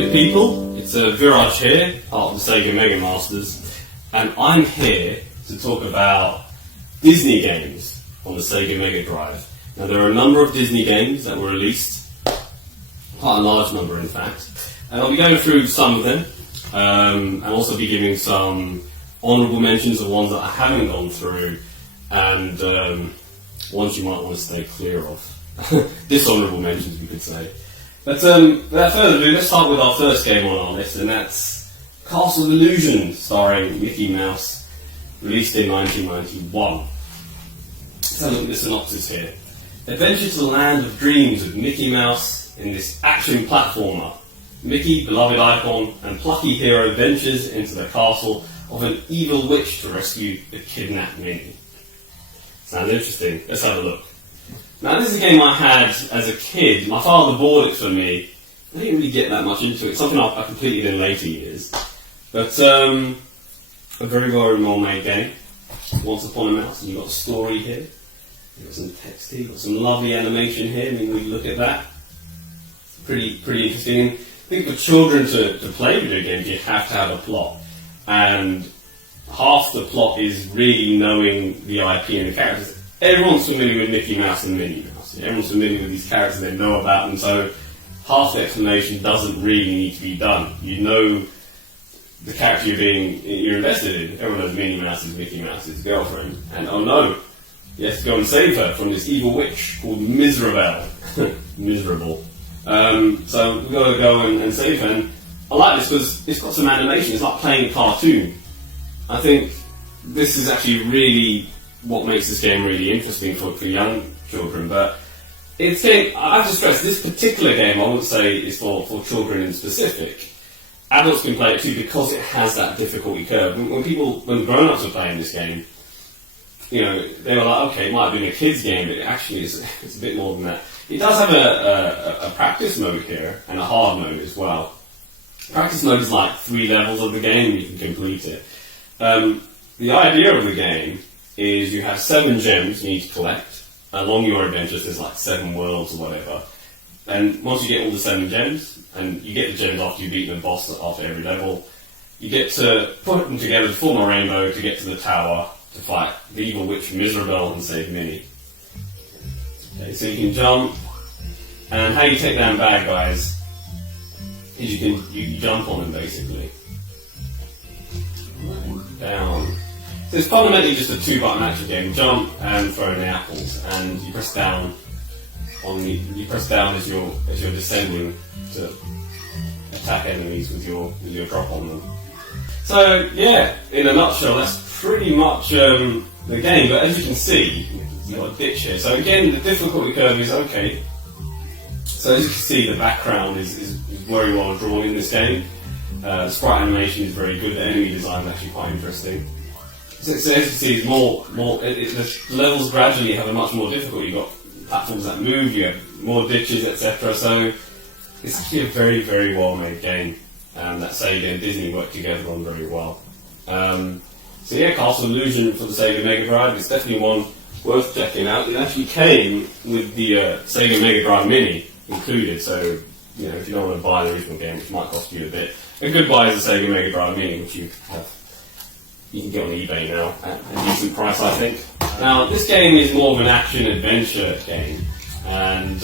good people, it's Viraj here, part of the Sega MegaMasters, and I'm here to talk about Disney games on the Sega MegaDrive. Now there are a number of Disney games that were released, quite a large number in fact, and I'll be going through some of them, and also be giving some honourable mentions of ones that I haven't gone through, and ones you might want to stay clear of. Dishonourable mentions, we could say. But without further ado, let's start with our first game on our list, and that's Castle of Illusion, starring Mickey Mouse, released in 1991. Let's have a look at the synopsis here. Adventure to the land of dreams with Mickey Mouse in this action platformer. Mickey, beloved icon, and plucky hero ventures into the castle of an evil witch to rescue the kidnapped Minnie. Sounds interesting. Let's have a look. Now, this is a game I had as a kid. My father bought it for me. I didn't really get that much into it. Something I completed in later years. But a very, very well-made game. Once Upon a Mouse, and you've got a story here. You've got some text here. You've got some lovely animation here. I mean, we look at that. Pretty interesting. I think for children to play video games, you have to have a plot. And half the plot is really knowing the IP and the characters. Everyone's familiar with Mickey Mouse and Minnie Mouse. Everyone's familiar with these characters, they know about them, so half the explanation doesn't really need to be done. You know the character you're invested in. Everyone knows Minnie Mouse is Mickey Mouse's girlfriend. And oh no, you have to go and save her from this evil witch called Miserable. Miserable. So we've got to go and save her. And I like this because it's got some animation. It's like playing a cartoon. I think this is actually really what makes this game really interesting for young children. But it's I have to stress, this particular game I wouldn't say is for children in specific. Adults can play it too because it has that difficulty curve. When grown-ups are playing this game, you know, they were like, okay, it might have been a kid's game, but actually it's a bit more than that. It does have a practice mode here and a hard mode as well. Practice mode is like 3 levels of the game and you can complete it. The idea of the game is you have 7 gems you need to collect. Along your adventures there's like 7 worlds or whatever. And once you get all the 7 gems, and you get the gems after you've beaten a boss after every level, you get to put them together to form a rainbow to get to the tower to fight the evil witch Miserable and save Minnie. Okay, so you can jump, and how you take down bad guys is you jump on them basically. Down. So it's fundamentally just a 2-button action game. Jump and throw in the apples, and you press down as you're descending to attack enemies with your drop on them. So yeah, in a nutshell, that's pretty much the game. But as you can see, you've got a ditch here. So again, the difficulty curve is okay. So as you can see, the background is very well drawn in this game. The sprite animation is very good. The enemy design is actually quite interesting. So as you can see, the levels gradually have a much more difficult. You've got platforms that move, you have more ditches, etc. So it's actually a very, very well made game that Sega and Disney work together on very well. So yeah, Castle of Illusion for the Sega MegaDrive is definitely one worth checking out. It actually came with the Sega MegaDrive Mini included, so you know, if you don't want to buy the original game, which might cost you a bit, a good buy is the Sega MegaDrive Mini, which you can get on eBay now at a decent price, I think. Now, this game is more of an action-adventure game, and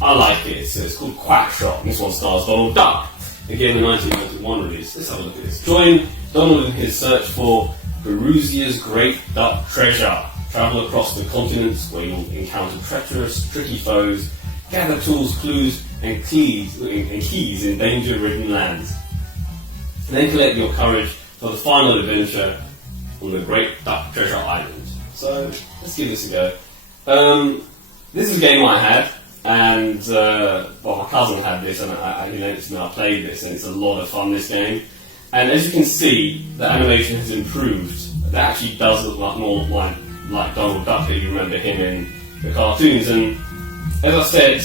I like it. It's called Quackshot. This one stars Donald Duck. Again, the 1991 release. Let's have a look at this. Join Donald in his search for Perusia's great duck treasure. Travel across the continents where you'll encounter treacherous, tricky foes, gather tools, clues, and keys in danger-ridden lands. Then collect your courage for the final adventure on the Great Duck Treasure Island. So, let's give this a go. This is a game I had, and my cousin had this, and he lent it to me. I played this, and it's a lot of fun, this game. And as you can see, the animation has improved. It actually does look more like Donald Duck, that you remember him in the cartoons. And as I said,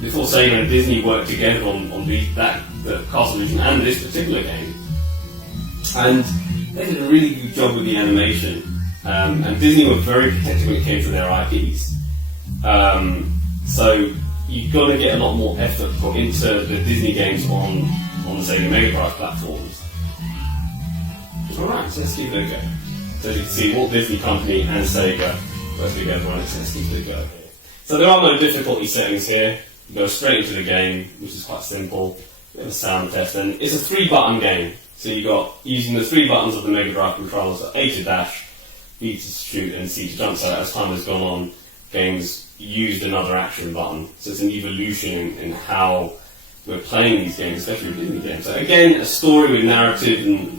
before Sega and Disney worked together on the Castle Illusion and this particular game. And they did a really good job with the animation. And Disney were very protective when it came to their IPs. So you've got to get a lot more effort put into the Disney games on the Sega MegaDrive platforms. Alright, so let's give it a go. So you can see Walt Disney Company and Sega work together on it, so let's give it a go here. So there are no difficulty settings here. You go straight into the game, which is quite simple. We have a sound test, and it's a 3-button game. So you got using the 3 buttons of the MegaDrive controllers: A to dash, B to shoot, and C to jump. So as time has gone on, games used another action button. So it's an evolution in how we're playing these games, especially Disney games. So again, a story with narrative and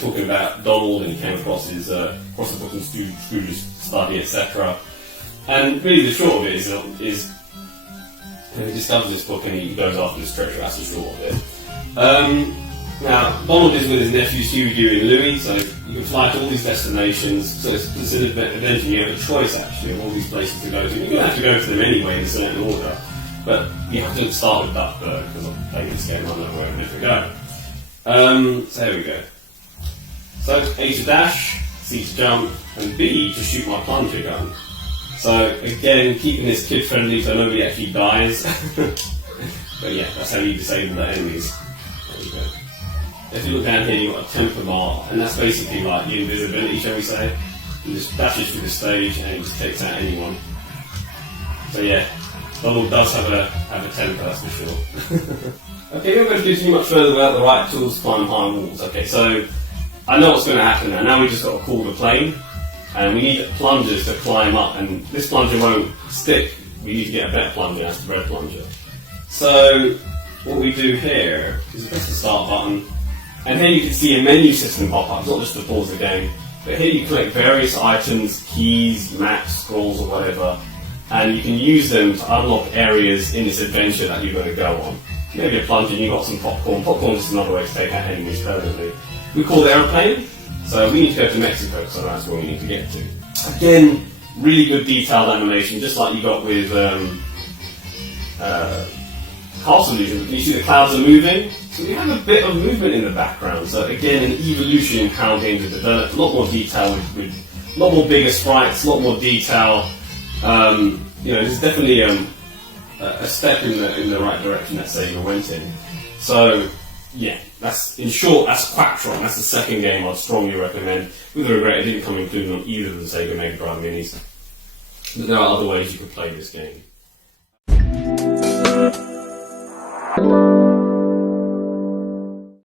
talking about Donald, and he came across his across the book and Scrooge's study, etc. And really, the short of it is he discovers this book and he goes after this treasure. That's the short of it. Now, Donald is with his nephews Huey, and Louie, so you can fly to all these destinations. So it's considered that eventually you have a choice actually of all these places to go to. You're going to have to go to them anyway in a certain order, but you have to start with Duckburg because I'm playing this game, I know where I'm going to go. So here we go. So A to dash, C to jump, and B to shoot my plunger gun. So again, keeping this kid friendly so nobody actually dies. But yeah, that's how you disable the enemies. There we go. If you look down here, you've got a temper bar, and that's basically like the invisibility, shall we say. He just dashes through the stage and he just takes out anyone. So yeah, Donald does have a temper, that's for sure. Okay, we're not going to do too much further without the right tools to climb high walls. Okay, so I know what's going to happen now. Now we've just got to call the plane, and we need plungers to climb up, and this plunger won't stick. We need to get a better plunger, that's the red plunger. So what we do here is press the start button, and here you can see a menu system pop up. It's not just to pause the game, but here you collect various items, keys, maps, scrolls, or whatever, and you can use them to unlock areas in this adventure that you're going to go on. Maybe a plunger and you've got some popcorn. Popcorn is just another way to take out enemies permanently. We call it aeroplane, so we need to go to Mexico, so that's where we need to get to. Again, really good detailed animation, just like you got with Castle Illusion. You see the clouds are moving, so we have a bit of movement in the background. So again, an evolution in how games are developed, a lot more detail with a lot more bigger sprites, a lot more detail. There's definitely a step in the right direction that Sega went in. So yeah, that's in short, that's Quackatron. That's the second game I'd strongly recommend. With regret, it didn't come included on either of the Sega MegaDrive minis. But there are other ways you could play this game.